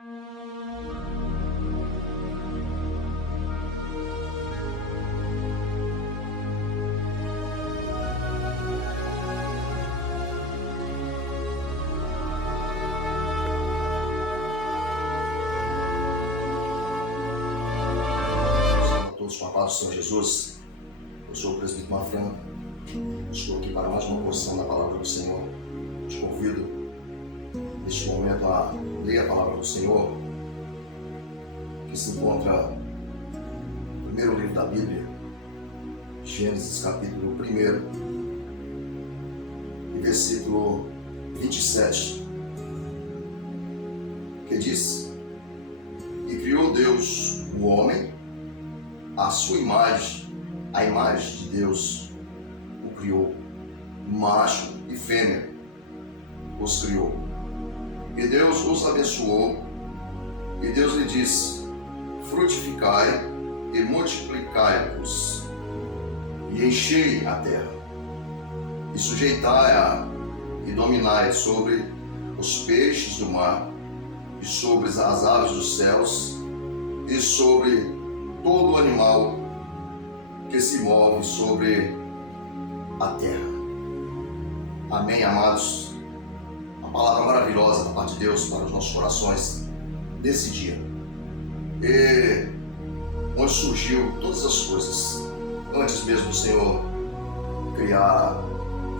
Com a paz do Senhor Jesus. Eu sou o presbítero Mafran. Estou aqui para mais uma porção da palavra do Senhor. Te convido neste momento a ler a palavra do Senhor, que se encontra no primeiro livro da Bíblia, Gênesis capítulo 1 e versículo 27, que diz: E criou Deus o homem à sua imagem, a imagem de Deus o criou, macho e fêmea os criou. E Deus os abençoou, e Deus lhe disse: frutificai e multiplicai-vos, e enchei a terra, e sujeitai-a, e dominai sobre os peixes do mar, e sobre as aves dos céus, e sobre todo animal que se move sobre a terra. Amém, amados? Uma palavra maravilhosa da parte de Deus para os nossos corações nesse dia. E onde surgiu todas as coisas, antes mesmo do Senhor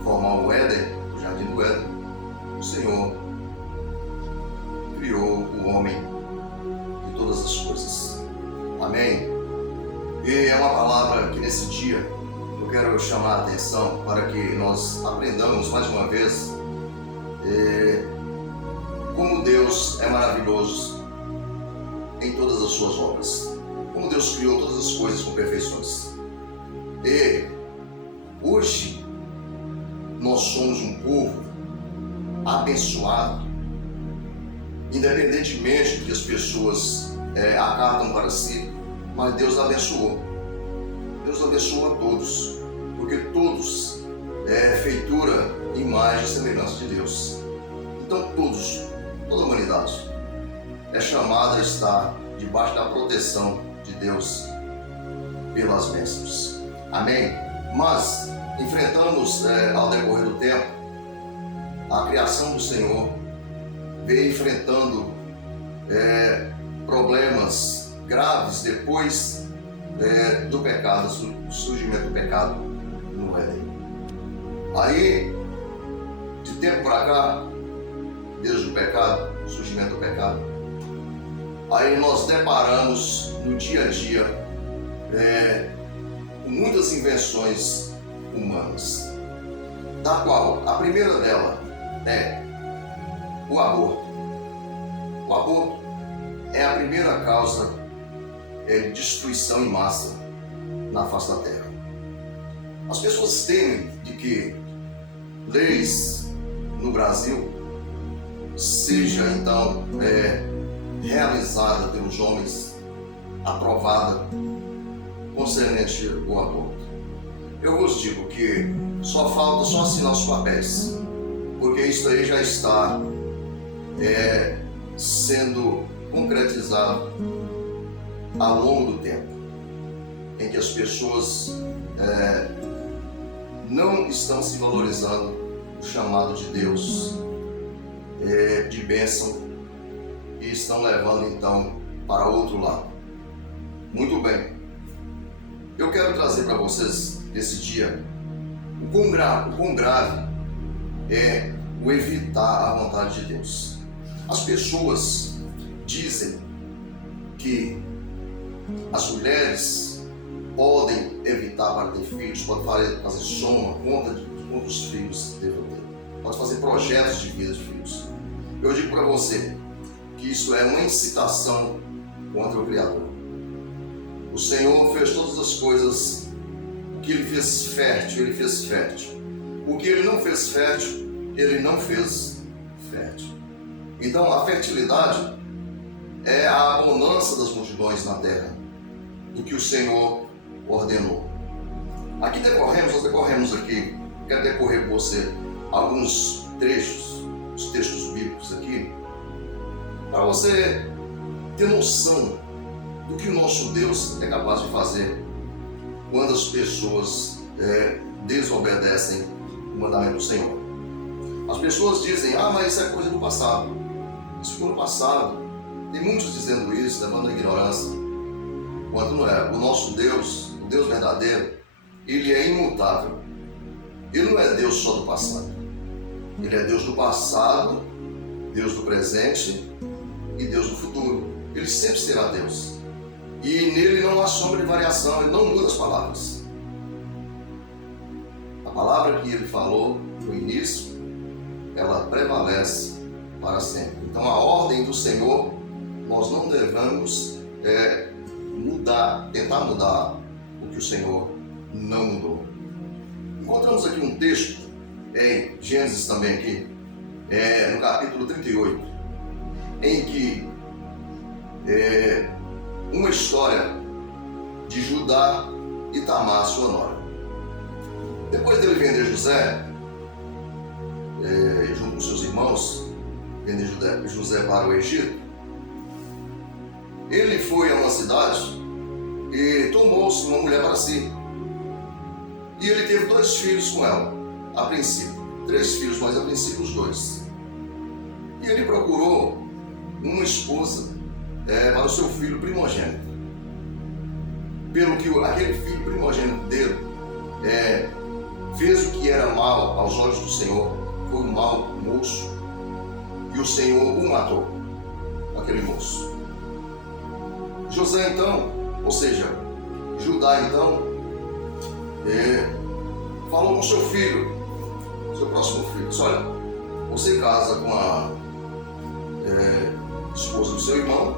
formar o Éden, o jardim do Éden, o Senhor criou o homem e todas as coisas. Amém? E é uma palavra que nesse dia eu quero chamar a atenção para que nós aprendamos mais uma vez como Deus é maravilhoso em todas as suas obras, como Deus criou todas as coisas com perfeições. E hoje nós somos um povo abençoado, independentemente do que as pessoas acatam para si, mas Deus abençoou. Deus abençoa a todos, porque todos feitura, imagem e semelhança de Deus. Então toda a humanidade é chamada a estar debaixo da proteção de Deus pelas bênçãos. Amém? Mas enfrentamos ao decorrer do tempo a criação do Senhor, veio enfrentando problemas graves depois do pecado, do surgimento do pecado no Éden. Aí, de tempo para cá, desde o pecado, surgimento do pecado, aí nós deparamos no dia a dia com muitas invenções humanas, da qual a primeira dela é o aborto. O aborto é a primeira causa de destruição em massa na face da terra. As pessoas temem de que leis no Brasil seja então realizada pelos homens, aprovada concernente ao aborto. Eu vos digo que só falta assinar os papéis, porque isso aí já está sendo concretizado ao longo do tempo, em que as pessoas não estão se valorizando o chamado de Deus de bênção e estão levando então para outro lado. Muito bem, eu quero trazer para vocês esse dia o quão grave é o evitar a vontade de Deus. As pessoas dizem que as mulheres podem evitar para ter filhos, podem fazer soma contra os filhos devem ter, pode fazer projetos de vida de filhos. Eu digo para você que isso é uma incitação contra o Criador. O Senhor fez todas as coisas. O que Ele fez fértil, Ele fez fértil. O que Ele não fez fértil, Ele não fez fértil. Então a fertilidade é a abundância das multidões na terra, do que o Senhor ordenou. Aqui nós decorremos aqui, quero decorrer com você alguns trechos, os textos bíblicos aqui, para você ter noção do que o nosso Deus é capaz de fazer quando as pessoas desobedecem o mandamento do Senhor. As pessoas dizem, mas isso é coisa do passado. Isso ficou no passado. Tem muitos dizendo isso, levando a ignorância. Quando não é. O nosso Deus, o Deus verdadeiro, ele é imutável. Ele não é Deus só do passado. Ele é Deus do passado, Deus do presente e Deus do futuro. Ele sempre será Deus. E nele não há sombra de variação, ele não muda as palavras. A palavra que ele falou no início, ela prevalece para sempre. Então a ordem do Senhor, nós não devemos tentar mudar o que o Senhor não mudou. Encontramos aqui um texto, em Gênesis também aqui, no capítulo 38, em que uma história de Judá e Tamar, sua nora. Depois dele vender José, junto com seus irmãos, vender José para o Egito, ele foi a uma cidade e tomou-se uma mulher para si. E ele teve 2 filhos com ela, a princípio. 3 filhos, mas a princípio os 2. E ele procurou uma esposa para o seu filho primogênito. Pelo que aquele filho primogênito dele fez o que era mal aos olhos do Senhor, foi um mau moço, e o Senhor o matou, aquele moço. José então, ou seja, Judá então, falou com seu filho, seu próximo filho, disse, olha, você casa com a esposa do seu irmão,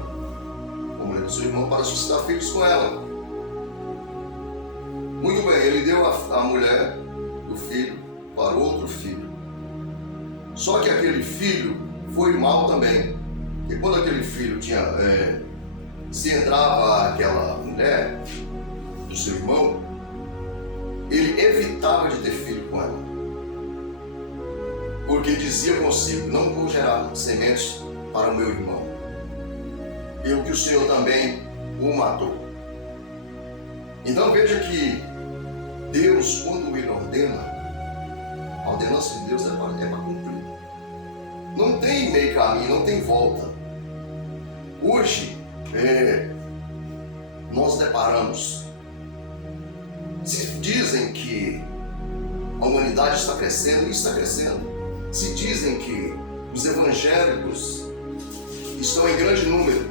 com a mulher do seu irmão, para suscitar filhos com ela. Muito bem, ele deu a mulher do filho para outro filho. Só que aquele filho foi mal também, porque quando aquele filho se entrava aquela mulher do seu irmão, ele evitava de ter filho com ela, porque dizia consigo, não vou gerar sementes para o meu irmão, e o que o Senhor também o matou. Então veja que Deus, quando ele ordena, a ordenança de Deus é para cumprir. Não tem meio caminho, não tem volta. Hoje, nós deparamos, se dizem que a humanidade está crescendo, e está crescendo. Se dizem que os evangélicos estão em grande número,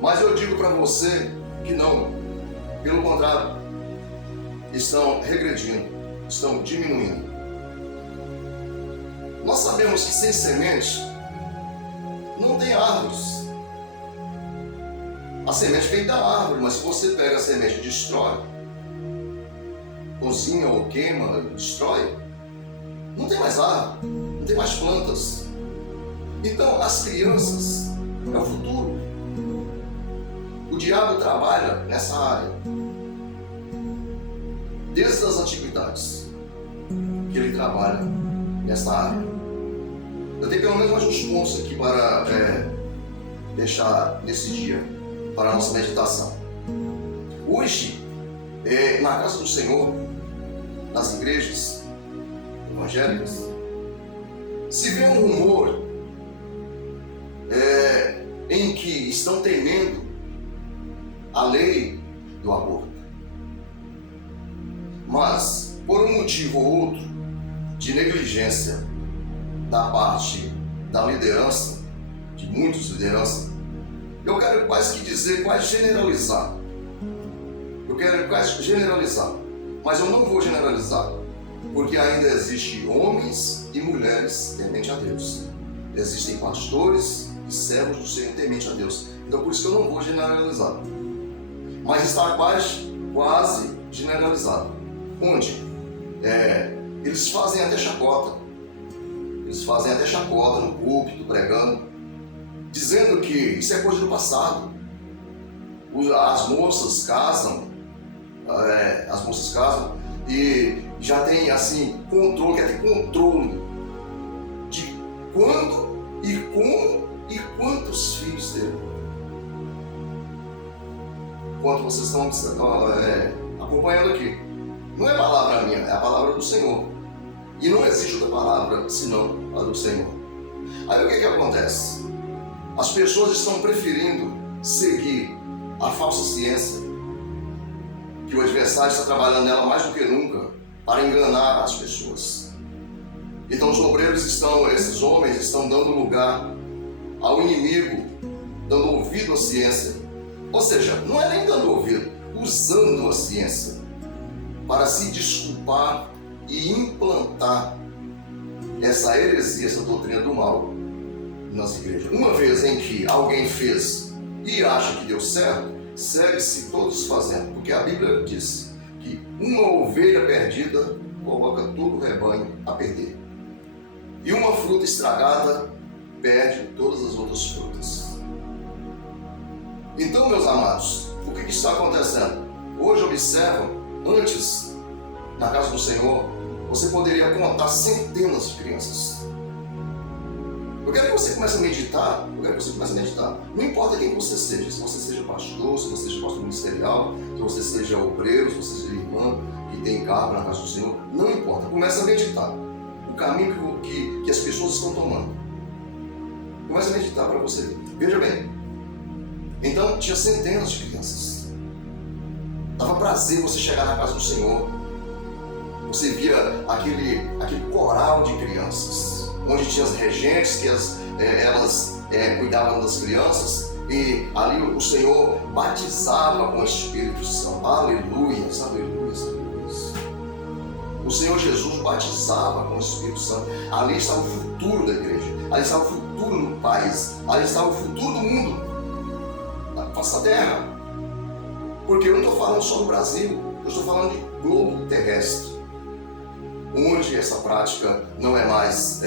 mas eu digo para você que não, pelo contrário, estão regredindo, estão diminuindo. Nós sabemos que sem semente não tem árvores. A semente vem da árvore, mas se você pega a semente e destrói, cozinha ou queima, destrói, não tem mais árvore, não tem mais plantas. Então as crianças é o futuro. O diabo trabalha nessa área desde as antiguidades, que ele trabalha nessa área. Eu tenho pelo menos mais uns pontos aqui para deixar nesse dia para a nossa meditação. Hoje, na casa do Senhor, nas igrejas evangélicas, se vê um rumor em que estão temendo a lei do aborto. Mas, por um motivo ou outro de negligência da parte da liderança, de muitos lideranças, eu quero quase generalizar. Mas eu não vou generalizar, porque ainda existem homens e mulheres temente a Deus. Existem pastores e servos do Senhor temente a Deus. Então por isso que eu não vou generalizar. Mas está quase generalizado. Onde? Eles fazem até chacota. Eles fazem até chacota no púlpito, pregando, dizendo que isso é coisa do passado. As moças casam e já tem controle, quer ter controle de quando e como enquanto vocês estão acompanhando aqui. Não é palavra minha, é a palavra do Senhor. E não existe outra palavra senão a do Senhor. Aí o que acontece? As pessoas estão preferindo seguir a falsa ciência, que o adversário está trabalhando nela mais do que nunca para enganar as pessoas. Então os obreiros esses homens estão dando lugar ao inimigo, dando ouvido à ciência. Ou seja, não é nem dando ouvido, usando a ciência para se desculpar e implantar essa heresia, essa doutrina do mal nas igrejas. Uma vez em que alguém fez e acha que deu certo, segue-se todos fazendo, porque a Bíblia diz que uma ovelha perdida coloca todo o rebanho a perder. E uma fruta estragada perde todas as outras frutas. Então, meus amados, o que está acontecendo? Hoje observam, antes, na casa do Senhor, você poderia contar centenas de crianças. Eu quero que você comece a meditar, Não importa quem você seja, se você seja pastor, se você seja pastor ministerial, se você seja obreiro, se você seja irmã que tem cargo na casa do Senhor, não importa. Comece a meditar o caminho que as pessoas estão tomando. Comece a meditar para você ver. Veja bem. Então, tinha centenas de crianças. Dava prazer você chegar na casa do Senhor. Você via aquele coral de crianças, onde tinha as regentes, que elas cuidavam das crianças, e ali o Senhor batizava com o Espírito Santo. Aleluias, aleluias, aleluias. O Senhor Jesus batizava com o Espírito Santo. Ali estava o futuro da igreja, ali estava o futuro do país, ali estava o futuro do mundo, da nossa terra. Porque eu não estou falando só do Brasil, eu estou falando de globo terrestre, onde essa prática não é mais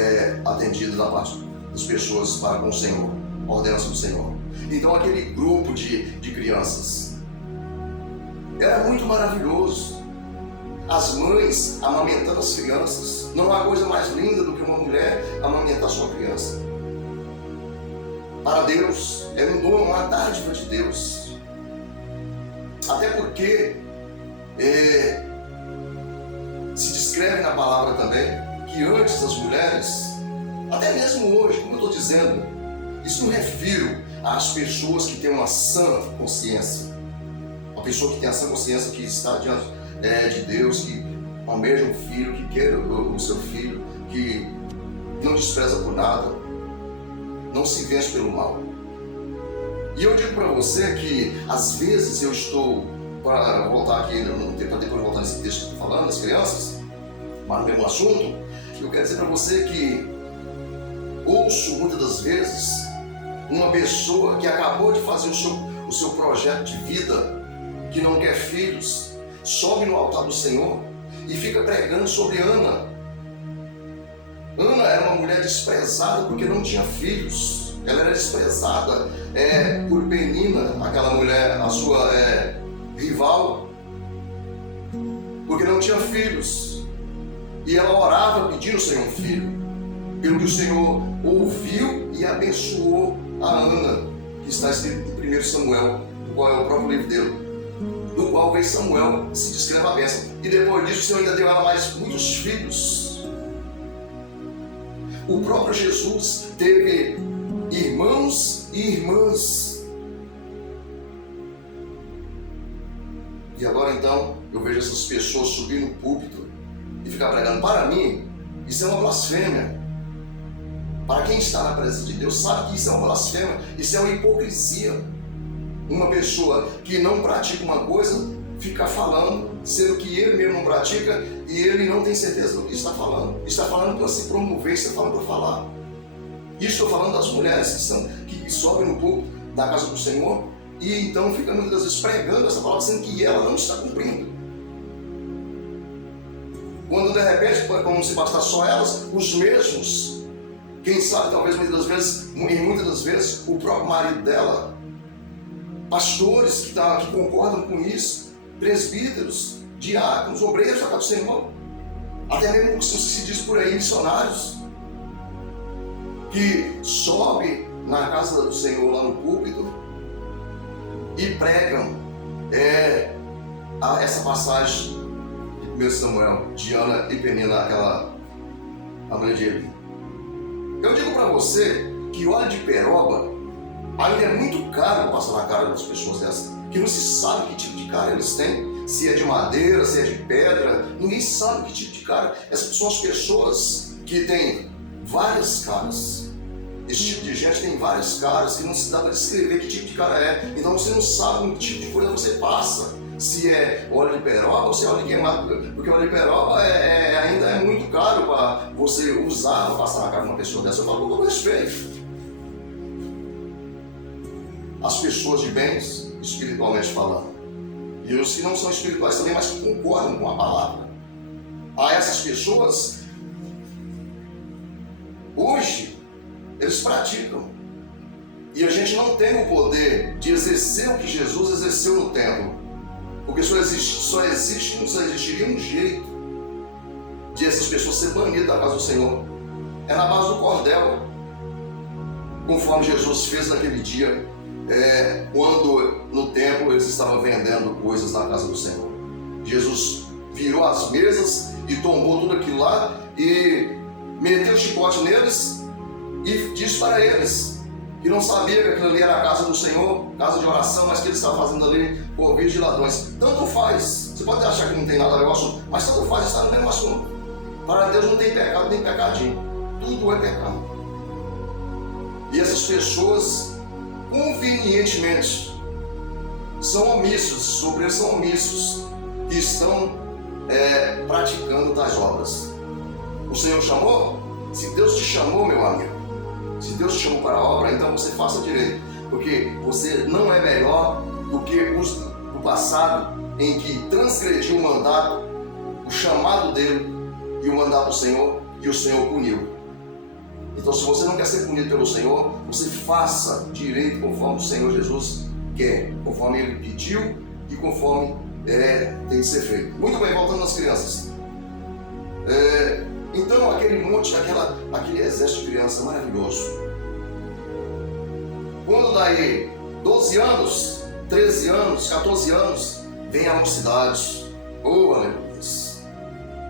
atendida da parte das pessoas para com o Senhor, a ordenança do Senhor. Então aquele grupo de crianças era muito maravilhoso. As mães amamentando as crianças. Não há coisa mais linda do que uma mulher amamentar sua criança. Para Deus, era um dom, uma dádiva de Deus. Até porque se descreve na palavra também que antes as mulheres, até mesmo hoje, como eu estou dizendo, isso me refiro às pessoas que têm uma sã consciência. Uma pessoa que tem a sã consciência, que está diante de Deus, que almeja um filho, que quer o seu filho, que não despreza por nada, não se vence pelo mal. E eu digo para você que às vezes eu estou, para voltar aqui, para depois voltar nesse texto que eu estou falando, das crianças, mas no mesmo assunto, eu quero dizer para você que ouço muitas das vezes uma pessoa que acabou de fazer o seu projeto de vida, que não quer filhos, sobe no altar do Senhor e fica pregando sobre Ana. Ana era uma mulher desprezada porque não tinha filhos. Ela era desprezada por Penina, aquela mulher, a sua rival, porque não tinha filhos. E ela orava pedindo ao Senhor um filho, pelo que o Senhor ouviu e abençoou a Ana, que está escrito em 1 Samuel, do qual é o próprio livro dele, do qual veio Samuel, se descreve a bênção. E depois disso o Senhor ainda deu a ela mais muitos filhos. O próprio Jesus teve irmãos e irmãs. E agora então eu vejo essas pessoas subir no púlpito e ficar pregando. Para mim, isso é uma blasfêmia. Para quem está na presença de Deus sabe que isso é uma blasfêmia, isso é uma hipocrisia. Uma pessoa que não pratica uma coisa fica falando, sendo que ele mesmo não pratica e ele não tem certeza do que está falando. Está falando para se promover, está falando para falar. E estou falando das mulheres que sobem no púlpito da casa do Senhor e então fica muitas vezes pregando essa palavra, sendo que ela não está cumprindo. Quando de repente, como se bastar só elas, os mesmos, quem sabe talvez muitas das vezes, o próprio marido dela, pastores que concordam com isso, presbíteros, diáconos, obreiros da casa do Senhor, até mesmo como se diz por aí, missionários, que sobe na casa do Senhor lá no púlpito e pregam essa passagem de 1 Samuel, de Ana e Penina, a mãe de Eli. Eu digo para você que óleo de peroba ainda é muito caro passar na cara das pessoas dessas, que não se sabe que tipo de cara eles têm, se é de madeira, se é de pedra, ninguém sabe que tipo de cara. Essas são as pessoas que têm várias caras. Esse tipo de gente tem várias caras e não se dá para descrever que tipo de cara é. Então você não sabe que tipo de coisa você passa. Se é óleo de peroba ou se é óleo de queimado. Porque óleo de peroba ainda é muito caro para você usar para passar na cara de uma pessoa dessa. Eu falo com todo respeito. As pessoas de bens, espiritualmente falando, e os que não são espirituais também, mas que concordam com a palavra. A essas pessoas, hoje, eles praticam. E a gente não tem o poder de exercer o que Jesus exerceu no templo. Porque só existiria um jeito de essas pessoas serem banidas da casa do Senhor. É na base do cordel. Conforme Jesus fez naquele dia, quando no templo eles estavam vendendo coisas na casa do Senhor. Jesus virou as mesas e tombou tudo aquilo lá e meteu o chicote neles e disse para eles que não sabia que aquilo ali era a casa do Senhor, casa de oração, mas que eles estavam fazendo ali por vídeo de ladrões. Tanto faz, você pode achar que não tem nada a ver com o assunto, mas tanto faz, está no mesmo assunto. Para Deus não tem pecado, nem pecadinho, tudo é pecado. E essas pessoas, convenientemente, são omissos, que estão praticando tais obras. O Senhor chamou? Se Deus te chamou, meu amigo, se Deus te chamou para a obra, então você faça direito, porque você não é melhor do que os do passado, em que transgrediu o mandato, o chamado dele e o mandato do Senhor, e o Senhor puniu. Então, se você não quer ser punido pelo Senhor, você faça direito conforme o Senhor Jesus quer, conforme Ele pediu e conforme tem que ser feito. Muito bem, voltando às crianças. Então, aquele monte, aquele exército de criança maravilhoso. Quando daí 12 anos, 13 anos, 14 anos, vem a mocidade. Oh, aleluia!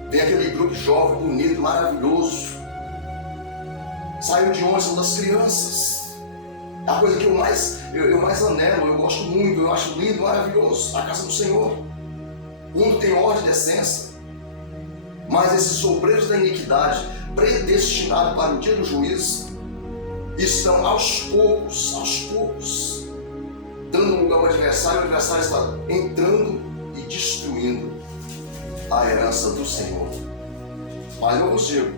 Vem aquele grupo jovem, bonito, maravilhoso. Saiu de onde? São das crianças. É a coisa que eu mais anelo, eu gosto muito, eu acho lindo, maravilhoso. A casa do Senhor. O mundo tem ordem e decência. Mas esses obreiros da iniquidade, predestinados para o dia do juízo, estão aos poucos, dando lugar ao adversário, e o adversário está entrando e destruindo a herança do Senhor. Mas eu vos digo,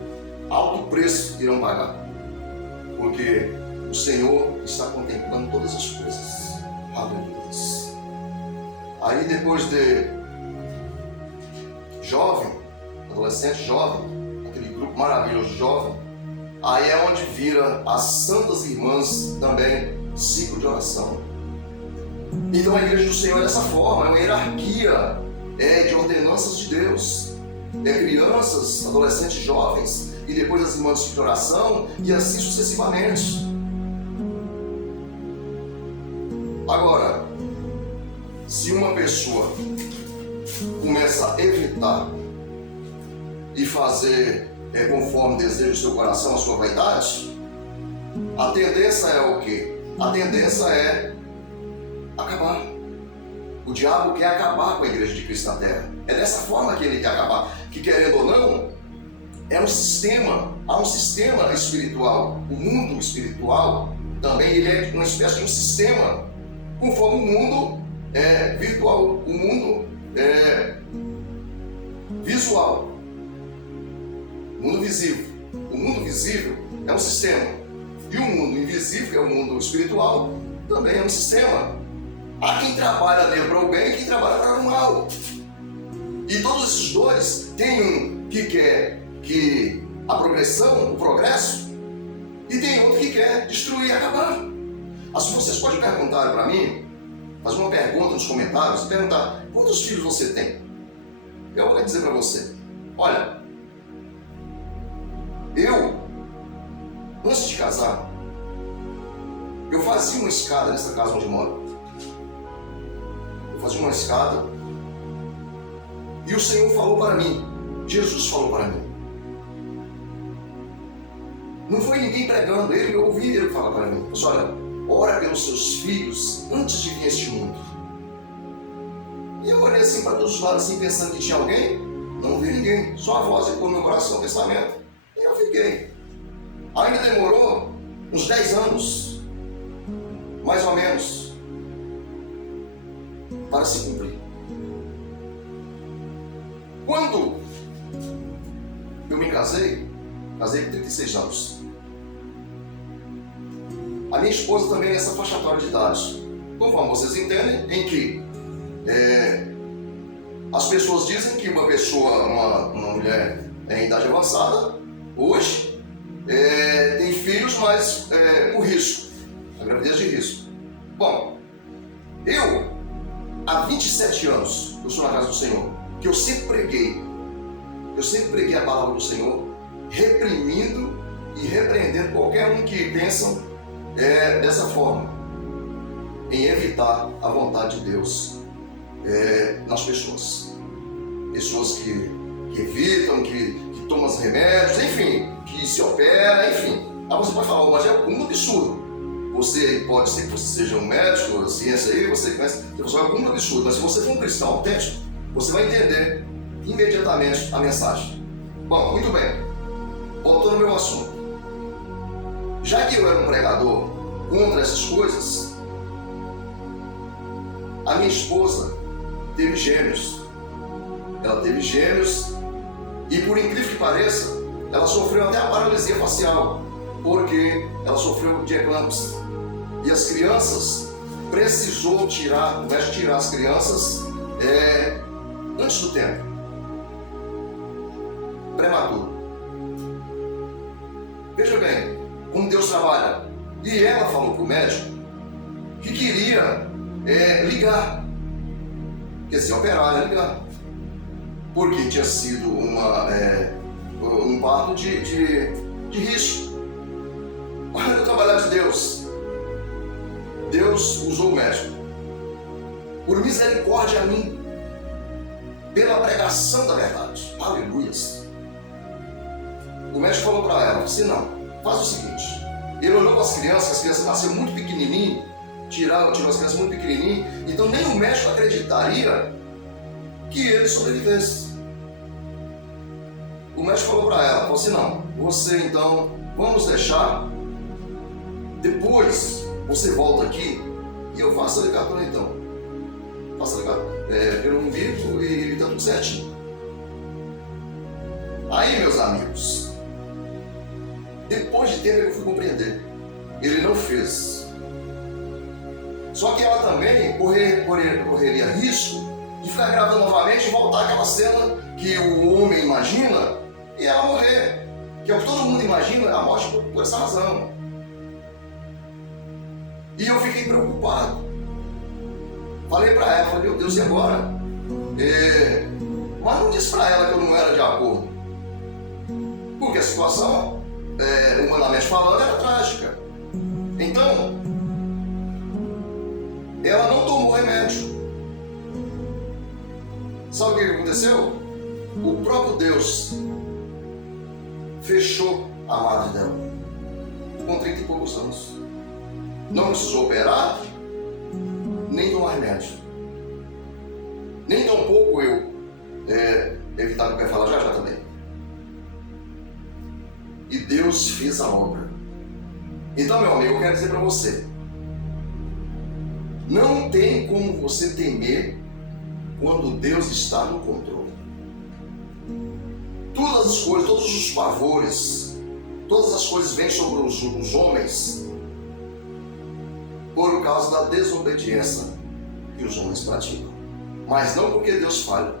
alto preço irão pagar, porque o Senhor está contemplando todas as coisas. Aleluia. Aí depois de jovem, adolescente jovem, aquele grupo maravilhoso jovem, aí é onde vira as santas irmãs também, ciclo de oração. Então a igreja do Senhor é dessa forma, é uma hierarquia de ordenanças de Deus. Crianças, adolescentes, jovens, e depois as irmãs de oração, e assim sucessivamente. Agora, se uma pessoa começa a evitar e fazer conforme deseja o seu coração, a sua vaidade, a tendência é o quê? A tendência é acabar. O diabo quer acabar com a igreja de Cristo na Terra. É dessa forma que ele quer acabar. Que, querendo ou não, há um sistema espiritual. O mundo espiritual também ele é uma espécie de um sistema, conforme o mundo virtual, o mundo visual. O mundo visível. O mundo visível é um sistema. E o mundo invisível, que é o mundo espiritual, também é um sistema. Há quem trabalha nele para o bem e quem trabalha para o mal. E todos esses dois têm um que quer que a progressão, o progresso, e tem outro que quer destruir e acabar. Assim, vocês podem perguntar para mim, fazer uma pergunta nos comentários, perguntar: quantos filhos você tem? Eu vou dizer para você: olha, eu, antes de casar, eu fazia uma escada nessa casa onde moro. Eu fazia uma escada, e o Senhor falou para mim, Jesus falou para mim. Não foi ninguém pregando, ele eu ouvi ele falar para mim. Mas olha, ora pelos seus filhos antes de vir este mundo. E eu olhei assim para todos os lados, assim, pensando que tinha alguém. Não vi ninguém, só a voz ecoou no meu coração, o pensamento. E eu fiquei. Ainda demorou uns 10 anos, mais ou menos, para se cumprir. Quando eu me casei com 36 anos. A minha esposa também é nessa faixa etária de idade. Conforme vocês entendem, em que as pessoas dizem que uma pessoa, uma mulher em idade avançada, hoje, tem filhos, mas com risco, a gravidez de risco. Bom, eu, há 27 anos, eu sou na casa do Senhor, que eu sempre preguei a palavra do Senhor, reprimindo e repreendendo qualquer um que pensam dessa forma, em evitar a vontade de Deus nas pessoas. Pessoas que evitam, que tomam os remédios, enfim, que se opera, enfim. Aí você pode falar, mas é um absurdo. Você pode ser que você seja um médico, a ciência aí, você conhece, você vai algum absurdo, mas se você for um cristão autêntico, você vai entender imediatamente a mensagem. Bom, muito bem. Voltando ao meu assunto. Já que eu era um pregador contra essas coisas, a minha esposa teve gêmeos. Ela teve gêmeos e, por incrível que pareça, ela sofreu até a paralisia facial, porque ela sofreu de eclampsia. E as crianças, precisou tirar, ao invés de tirar as crianças, antes do tempo. Prematuro. Veja bem, como Deus trabalha. E ela falou para o médico que queria ligar. Quer dizer, operar, ligar. Porque tinha sido um parto de risco. Olha o trabalhar de Deus. Deus usou o médico. Por misericórdia a mim. Pela pregação da verdade. Aleluias. O médico falou para ela, disse, não, faz o seguinte. Ele olhou para as crianças nasceram muito pequenininho, tirou as crianças muito pequenininho, então nem o médico acreditaria que ele sobrevivesse. O médico falou para ela, falou assim, não, você então, vamos deixar, depois você volta aqui e eu faço a ligatura então. Faço a ligatura pelo umbigo e está tudo certinho. Aí, meus amigos, depois de tempo eu fui compreender. Ele não fez. Só que ela também correria risco de ficar grávida novamente e voltar àquela cena que o homem imagina e ela morrer. Que é o que todo mundo imagina, a morte por essa razão. E eu fiquei preocupado. Falei para ela, falei, meu Deus, e agora? Mas não disse para ela que eu não era de acordo. Porque a situação, humanamente falando, era trágica. Então, ela não tomou remédio. Sabe o que aconteceu? O próprio Deus fechou a madre dela com 30 e poucos anos. Não precisou operar, nem tomar remédio. Nem tampouco eu evitar o que eu quero falar já também. E Deus fez a obra. Então, meu amigo, eu quero dizer para você, não tem como você temer quando Deus está no controle. Todas as coisas, todos os pavores, todas as coisas vêm sobre os homens por causa da desobediência que os homens praticam. Mas não porque Deus falha.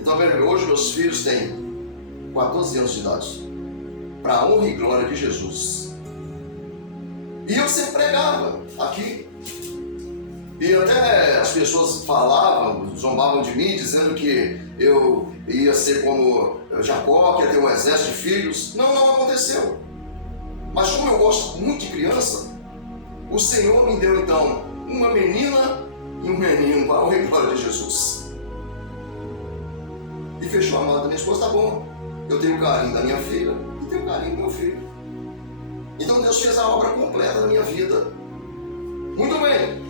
Então, hoje meus filhos têm 14 anos de idade, para a honra e glória de Jesus. E eu sempre pregava aqui. E até as pessoas falavam, zombavam de mim, dizendo que eu ia ser como Jacó, que ia ter um exército de filhos. Não aconteceu. Mas como eu gosto muito de criança, o Senhor me deu então uma menina e um menino para a honra e glória de Jesus. E fechou a mão da minha esposa, tá bom, eu tenho carinho da minha filha e tenho carinho do meu filho. Então Deus fez a obra completa da minha vida. Muito bem.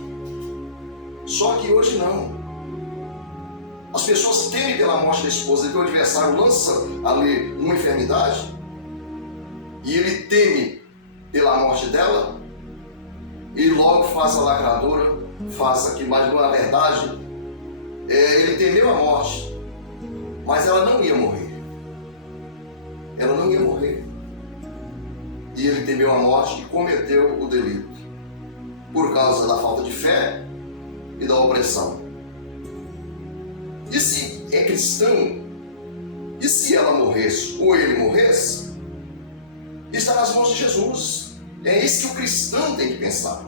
Só que hoje não. As pessoas temem pela morte da esposa, e o adversário lança ali uma enfermidade, e ele teme pela morte dela, e logo faz a lacradora, faz aquilo, mas na verdade, ele temeu a morte, mas ela não ia morrer. Ela não ia morrer. E ele temeu a morte e cometeu o delito, por causa da falta de fé e da opressão. E se é cristão, e se ela morresse ou ele morresse, está nas mãos de Jesus. É isso que o cristão tem que pensar.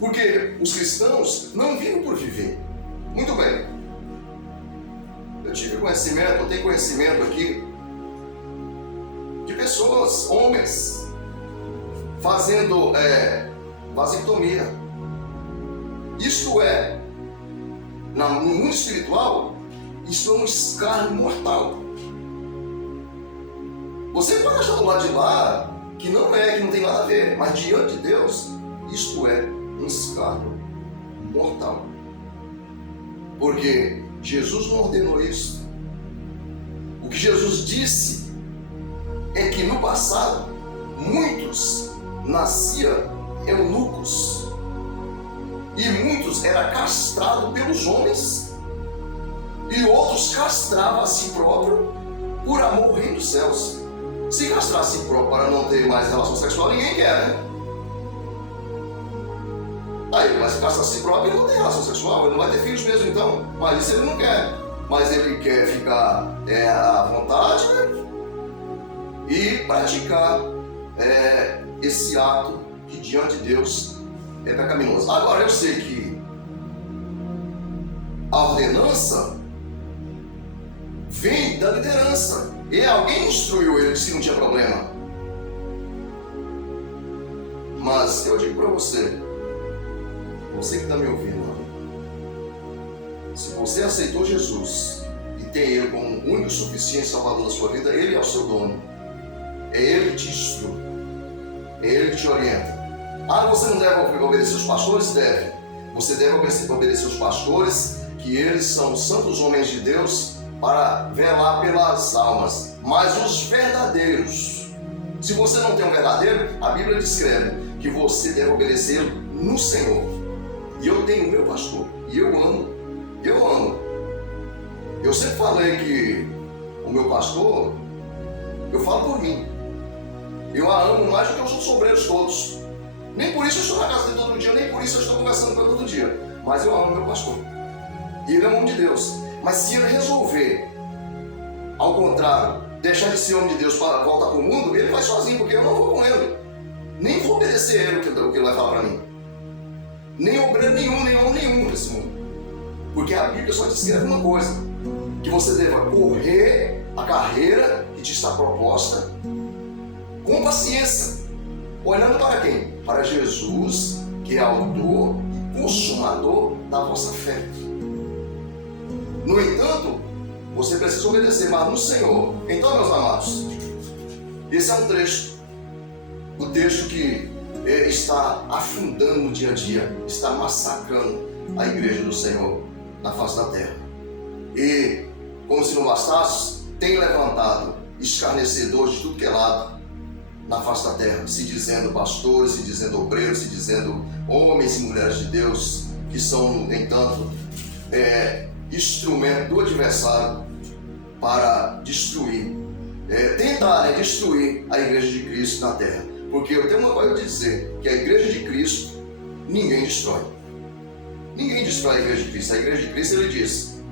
Porque os cristãos não vivem por viver. Muito bem. Eu tenho conhecimento aqui de pessoas, homens, fazendo vasectomia. Isto é, no mundo espiritual, isso é um escárnio mortal. Você pode achar do lado de lá que não tem nada a ver, mas diante de Deus, isto é um escárnio mortal. Porque Jesus não ordenou isso. O que Jesus disse é que no passado, muitos nasciam eunucos. E muitos eram castrados pelos homens, e outros castravam a si próprio por amor ao reino dos céus. Se castrar a si próprio para não ter mais relação sexual, ninguém quer, né? Aí, mas se castrar a si próprio, ele não tem relação sexual, ele não vai ter filhos mesmo então. Mas isso ele não quer. Mas ele quer ficar à vontade, né? E praticar esse ato que diante de Deus é pecaminoso. Agora eu sei que a ordenança vem da liderança. E alguém instruiu ele se não tinha problema. Mas eu digo para você que está me ouvindo, se você aceitou Jesus e tem Ele como o único e suficiente Salvador da sua vida, Ele é o seu dono. É Ele que te instrui. É Ele que te orienta. Você não deve obedecer os pastores? Deve. Você deve obedecer os pastores, que eles são santos homens de Deus, para velar pelas almas. Mas os verdadeiros, se você não tem um verdadeiro, a Bíblia descreve que você deve obedecer no Senhor. E eu tenho o meu pastor, e eu amo. Eu sempre falei que o meu pastor, eu falo por mim, eu a amo mais do que os outros obreiros todos. Nem por isso eu estou na casa dele todo dia, nem por isso eu estou conversando com ele todo dia. Mas eu amo meu pastor. E ele é um homem de Deus. Mas se ele resolver, ao contrário, deixar de ser homem de Deus para voltar para o mundo, ele vai sozinho, porque eu não vou com ele. Nem vou obedecer ele o que ele vai falar para mim. Nem obreiro nenhum nesse mundo. Porque a Bíblia só descreve uma coisa: que você deva correr a carreira que te está proposta com paciência, olhando para quem? Para Jesus, que é autor e consumador da vossa fé. No entanto, você precisa obedecer, mas no Senhor. Então, meus amados, esse é um trecho, o texto que está afundando no dia a dia, está massacrando a igreja do Senhor na face da terra. E, como se não bastasse, tem levantado escarnecedores de tudo que é lado na face da terra, se dizendo pastores, se dizendo obreiros, se dizendo homens e mulheres de Deus, que são, no entanto, instrumento do adversário para destruir, tentar destruir a igreja de Cristo na terra. Porque eu tenho uma coisa a dizer, que a igreja de Cristo ninguém destrói. Ninguém destrói a igreja de Cristo. A igreja de Cristo, ele diz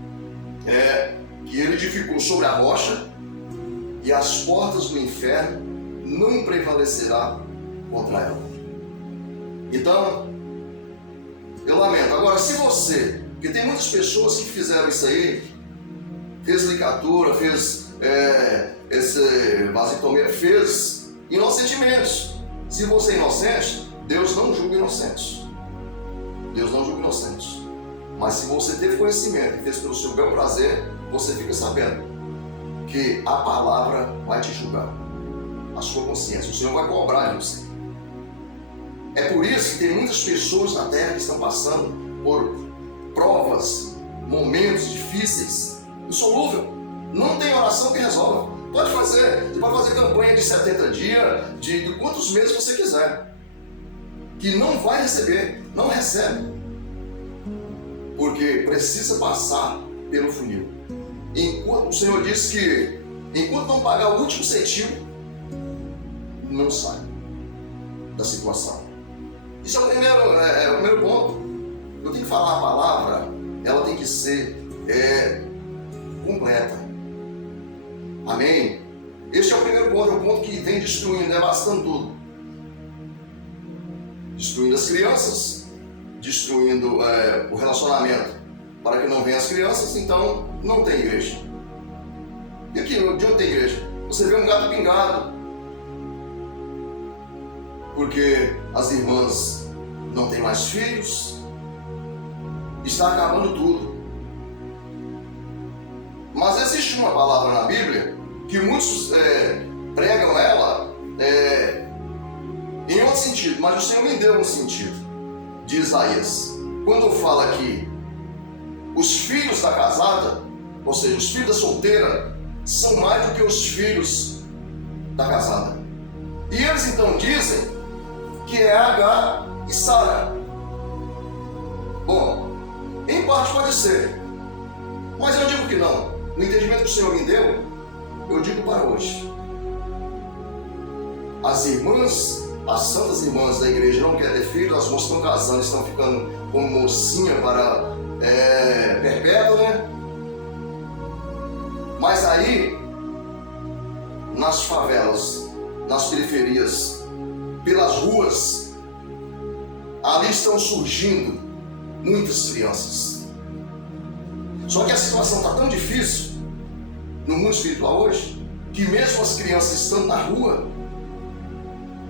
que ele edificou sobre a rocha, e as portas do inferno não prevalecerá contra ela. Então, eu lamento. Agora, se você, porque tem muitas pessoas que fizeram isso aí, fez ligatura, fez esse vasectomia, fez inocentemente. Se você é inocente, Deus não julga inocentes. Deus não julga Mas se você teve conhecimento e fez pelo seu bel prazer, você fica sabendo que a palavra vai te julgar, a sua consciência, o Senhor vai cobrar de você. É por isso que tem muitas pessoas na terra que estão passando por provas, momentos difíceis, insolúvel. Não tem oração que resolva. Pode fazer, você pode fazer campanha de 70 dias, de quantos meses você quiser, que não vai receber, não recebe, porque precisa passar pelo funil. Enquanto o Senhor diz que enquanto não pagar o último centavo, não sai da situação. Isso é o primeiro ponto. Eu tenho que falar a palavra, ela tem que ser completa. Amém? Este é o primeiro ponto, é o ponto que vem destruindo, devastando tudo. Destruindo as crianças, destruindo o relacionamento. Para que não venham as crianças, então não tem igreja. E aqui, de onde tem igreja? Você vê um gato pingado. Porque as irmãs não têm mais filhos. Está acabando tudo. Mas existe uma palavra na Bíblia que muitos pregam ela em outro sentido, mas o Senhor me deu um sentido, de Isaías, quando fala que os filhos da casada, ou seja, os filhos da solteira, são mais do que os filhos da casada. E eles então dizem que é Agar e Sara. Bom, em parte pode ser, mas eu digo que não. No entendimento que o Senhor me deu, eu digo para hoje. As irmãs, as santas irmãs da igreja não querem ter filhos, as moças estão casando, estão ficando como mocinha para perpétua, né? Mas aí, nas favelas, nas periferias, pelas ruas, ali estão surgindo muitas crianças. Só que a situação está tão difícil no mundo espiritual hoje, que mesmo as crianças estando na rua,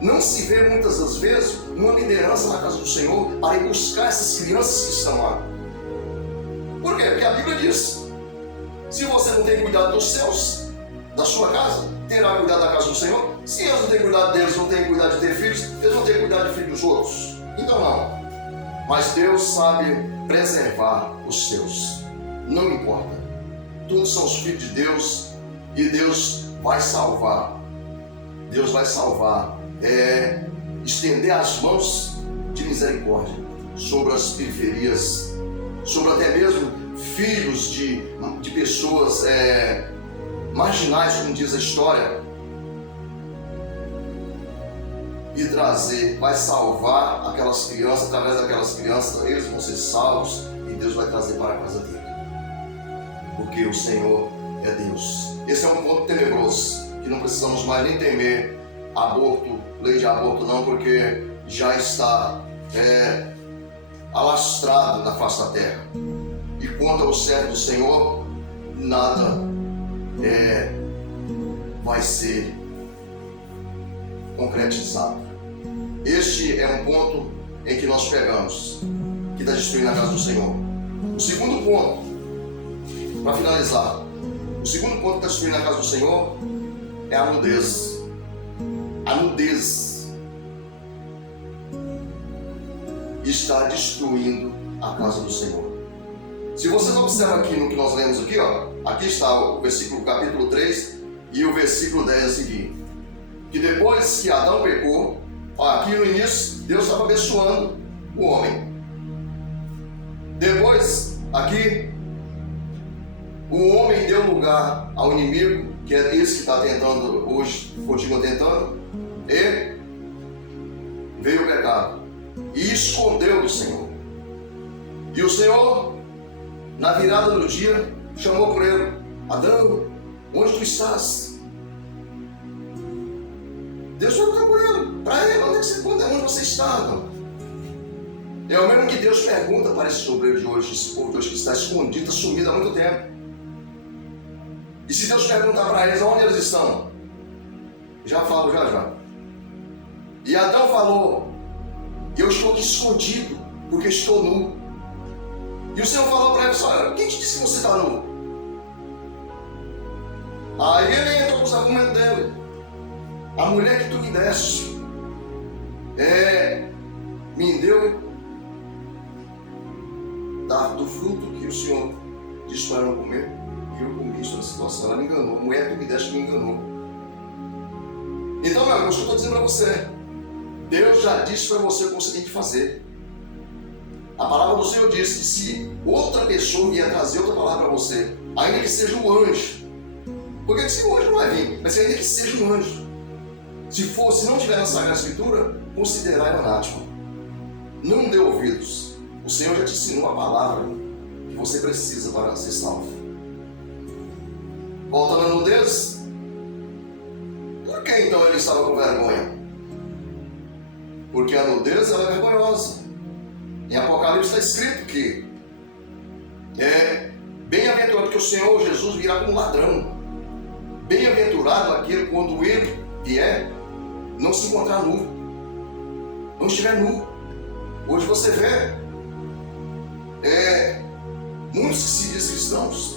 não se vê muitas das vezes uma liderança na casa do Senhor para ir buscar essas crianças que estão lá. Por quê? Porque a Bíblia diz: se você não tem cuidado dos seus, da sua casa, terá cuidado da casa do Senhor. Se eles não têm cuidado deles, não têm cuidado de ter filhos, eles vão ter cuidado de filhos dos outros. Então não. Mas Deus sabe preservar os seus. Não importa. Todos são os filhos de Deus e Deus vai salvar. Deus vai salvar. Estender as mãos de misericórdia sobre as periferias, sobre até mesmo filhos de pessoas marginais, como diz a história, e trazer, vai salvar aquelas crianças, através daquelas crianças, eles vão ser salvos e Deus vai trazer para a casa dele. Porque o Senhor é Deus. Esse é um ponto tenebroso, que não precisamos mais nem temer aborto, lei de aborto não, porque já está alastrado na face da terra. E quanto ao servo do Senhor, nada vai ser concretizado. Este é um ponto em que nós pegamos, que está destruindo a casa do Senhor. O segundo ponto, para finalizar, o segundo ponto que está destruindo a casa do Senhor é a nudez. A nudez está destruindo a casa do Senhor. Se vocês observam aqui no que nós lemos aqui, ó, aqui está o versículo capítulo 3 e o versículo 10 a seguir. Que depois que Adão pecou, aqui no início Deus estava abençoando o homem. Depois, aqui, o homem deu lugar ao inimigo, que é esse que está tentando hoje, continua tentando, e veio o pecado e escondeu do Senhor. E o Senhor, na virada do dia, chamou por ele: Adão, onde tu estás? Deus foi por ele, para ele, onde você está, Adão? É o mesmo que Deus pergunta para esse obreiro de hoje, esse povo de hoje que está escondido, está sumido há muito tempo. E se Deus perguntar para eles onde eles estão, já falo, já. E Adão falou: eu estou aqui escondido, porque estou nu. E o Senhor falou para ele, olha, quem te disse que você está nu? Aí ele entrou com os argumentos dele. A mulher que tu me deste, me deu do fruto que o Senhor disse para eu não comer, e eu comi isso na situação. Ela me enganou. A mulher que tu me deste me enganou. Então, meu amigo, o que eu estou dizendo para você, Deus já disse para você o que você tem que fazer. A palavra do Senhor diz que se outra pessoa vier trazer outra palavra para você, ainda que seja um anjo, porque se o anjo não vai vir, mas ainda que seja um anjo, se não tiver na Sagrada Escritura, considerai anátema. Não dê ouvidos. O Senhor já te ensinou a palavra que você precisa para ser salvo. Voltando à nudez, por que então ele estava com vergonha? Porque a nudez ela é vergonhosa. Em Apocalipse está escrito que bem-aventurado que o Senhor Jesus virá como ladrão. Bem-aventurado aquele quando ele vier, não se encontrar nu, não estiver nu. Hoje você vê muitos que se dizem cristãos.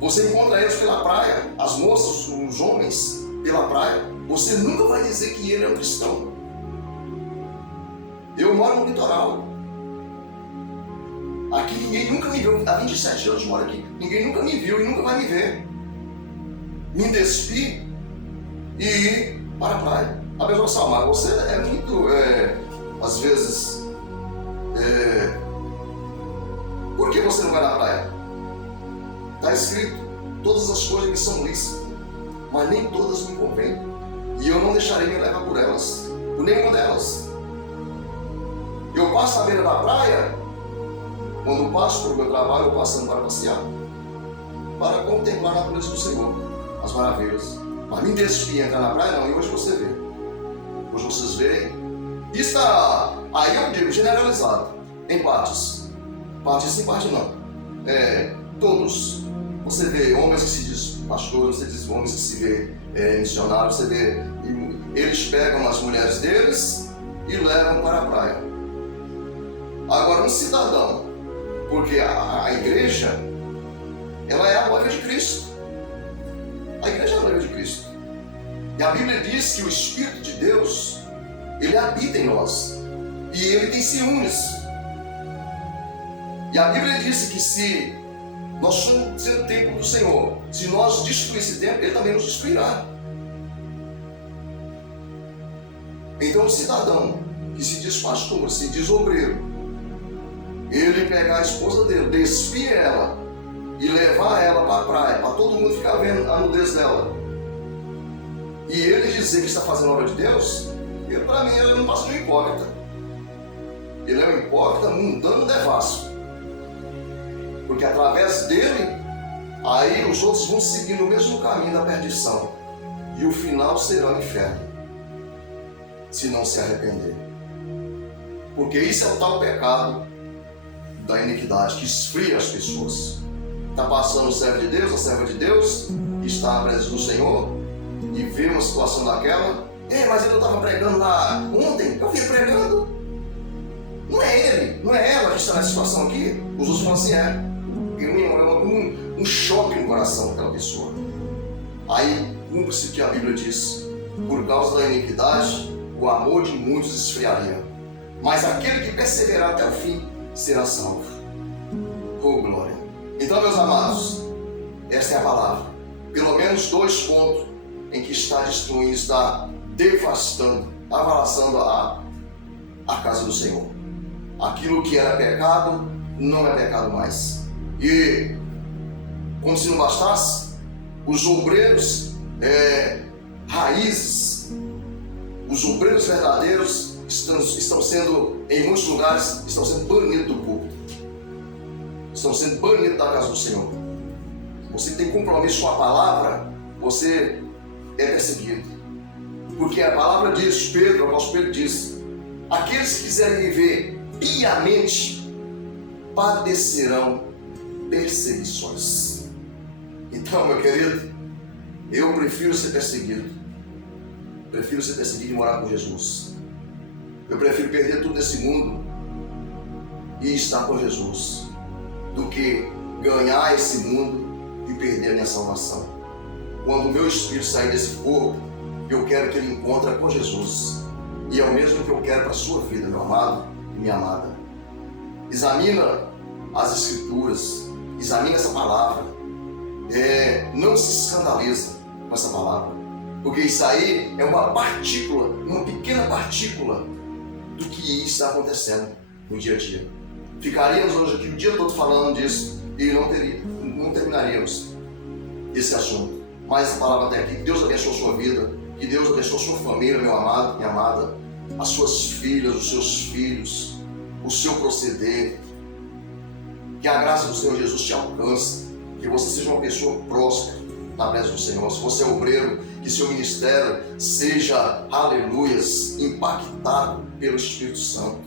Você encontra eles pela praia, as moças, os homens pela praia. Você nunca vai dizer que ele é um cristão. Eu moro no litoral. Aqui ninguém nunca me viu. Há 27 anos eu moro aqui. Ninguém nunca me viu e nunca vai me ver. Me despi e ir para a praia. A pessoa fala, mas você é muito, às vezes, por que você não vai na praia? Está escrito, todas as coisas me são lícitas, mas nem todas me convêm. E eu não deixarei me levar por elas, por nenhuma delas. Eu passo na beira da praia, quando eu passo para o meu trabalho, eu passando para passear, para contemplar a natureza do Senhor, as maravilhas. Mas me despi entrar na praia, não, e hoje você vê. Hoje vocês veem. Isso está, aí eu digo, generalizado, em partes. Parte sim, parte não. Todos. Você vê homens que se diz pastores, você diz homens que se vê missionários, você vê, eles pegam as mulheres deles e levam para a praia. Agora, um cidadão, porque a igreja, ela é a noiva de Cristo. A igreja é a noiva de Cristo. E a Bíblia diz que o Espírito de Deus, ele habita em nós. E ele tem ciúmes. E a Bíblia diz que se nós somos o templo do Senhor, se nós destruir esse templo, ele também nos destruirá. Então o cidadão que se diz pastor, se diz obreiro, ele pegar a esposa dele, despir ela e levar ela para a praia, para todo mundo ficar vendo a nudez dela, e ele dizer que está fazendo a obra de Deus, ele, para mim, ele não passa de um hipócrita. Ele é um hipócrita mundano devasso. Porque através dele, aí os outros vão seguir no mesmo caminho da perdição. E o final será o inferno, se não se arrepender. Porque isso é o tal pecado da iniquidade, que esfria as pessoas. Está passando o servo de Deus, a serva de Deus, que está à presença do Senhor, e vê uma situação daquela. Mas ele não estava pregando lá ontem? Eu vi pregando. Não é ele, não é ela que está nessa situação aqui. Os outros falam assim, um choque no coração daquela pessoa. Aí cumpre-se o que a Bíblia diz: por causa da iniquidade, o amor de muitos esfriaria, mas aquele que perseverar até o fim será salvo. Oh, glória! Então, meus amados, esta é a palavra. Pelo menos 2 pontos em que está destruindo, está devastando, avalaçando a casa do Senhor. Aquilo que era pecado, não é pecado mais. E, como se não bastasse, os obreiros raízes, os obreiros verdadeiros estão sendo, em muitos lugares, estão sendo banidos do púlpito. Estão sendo banidos da casa do Senhor. Você tem compromisso com a palavra, você é perseguido. Porque a palavra diz, Pedro, o apóstolo Pedro diz, aqueles que quiserem viver piamente padecerão perseguições. Então, meu querido, eu prefiro ser perseguido. Prefiro ser perseguido e morar com Jesus. Eu prefiro perder tudo nesse mundo e estar com Jesus do que ganhar esse mundo e perder a minha salvação. Quando o meu espírito sair desse corpo, eu quero que ele encontre com Jesus. E é o mesmo que eu quero para a sua vida, meu amado e minha amada. Examina as Escrituras, examina essa palavra. Não se escandaliza com essa palavra, porque isso aí é uma partícula, uma pequena partícula do que está acontecendo no dia a dia. Ficaríamos hoje aqui o dia todo falando disso e não terminaríamos esse assunto. Mas a palavra até aqui, que Deus abençoe a sua vida, que Deus abençoe a sua família, meu amado, minha amada, as suas filhas, os seus filhos, o seu proceder. Que a graça do Senhor Jesus te alcance, que você seja uma pessoa próspera na presença do Senhor. Se você é obreiro, que seu ministério seja, aleluias, impactado pelo Espírito Santo.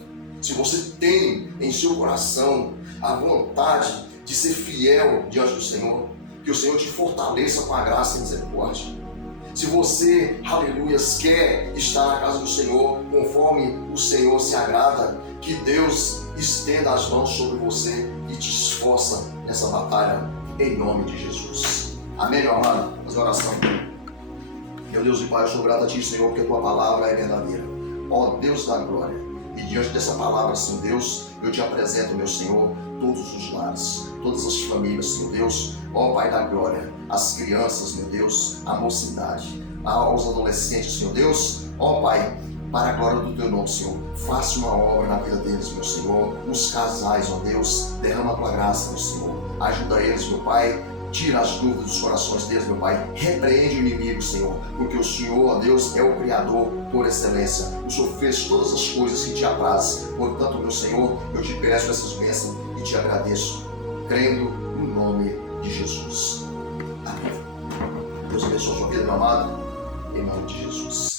Se você tem em seu coração a vontade de ser fiel diante do Senhor, que o Senhor te fortaleça com a graça e misericórdia. Se você, aleluias, quer estar na casa do Senhor, conforme o Senhor se agrada, que Deus estenda as mãos sobre você e te esforça nessa batalha, em nome de Jesus. Amém, meu amado? Fazer oração. Meu Deus e Pai, eu sou grato a Ti, Senhor, porque a Tua palavra é verdadeira. Ó Deus da glória, e diante dessa palavra, Senhor Deus, eu Te apresento, meu Senhor, todos os lares, todas as famílias, Senhor Deus, ó Pai da glória, as crianças, meu Deus, a mocidade, aos adolescentes, Senhor Deus, ó Pai, para a glória do Teu nome, Senhor, faça uma obra na vida deles, meu Senhor, os casais, ó Deus, derrama a Tua graça, meu Senhor, ajuda eles, meu Pai, tira as dúvidas dos corações deles, meu Pai, repreende o inimigo, Senhor, porque o Senhor, ó Deus, é o Criador por excelência, o Senhor fez todas as coisas que Te aprazem, portanto, meu Senhor, eu Te peço essas bênçãos e Te agradeço, crendo no nome de Jesus. Amém. Deus abençoe a sua vida, meu amado, em nome de Jesus.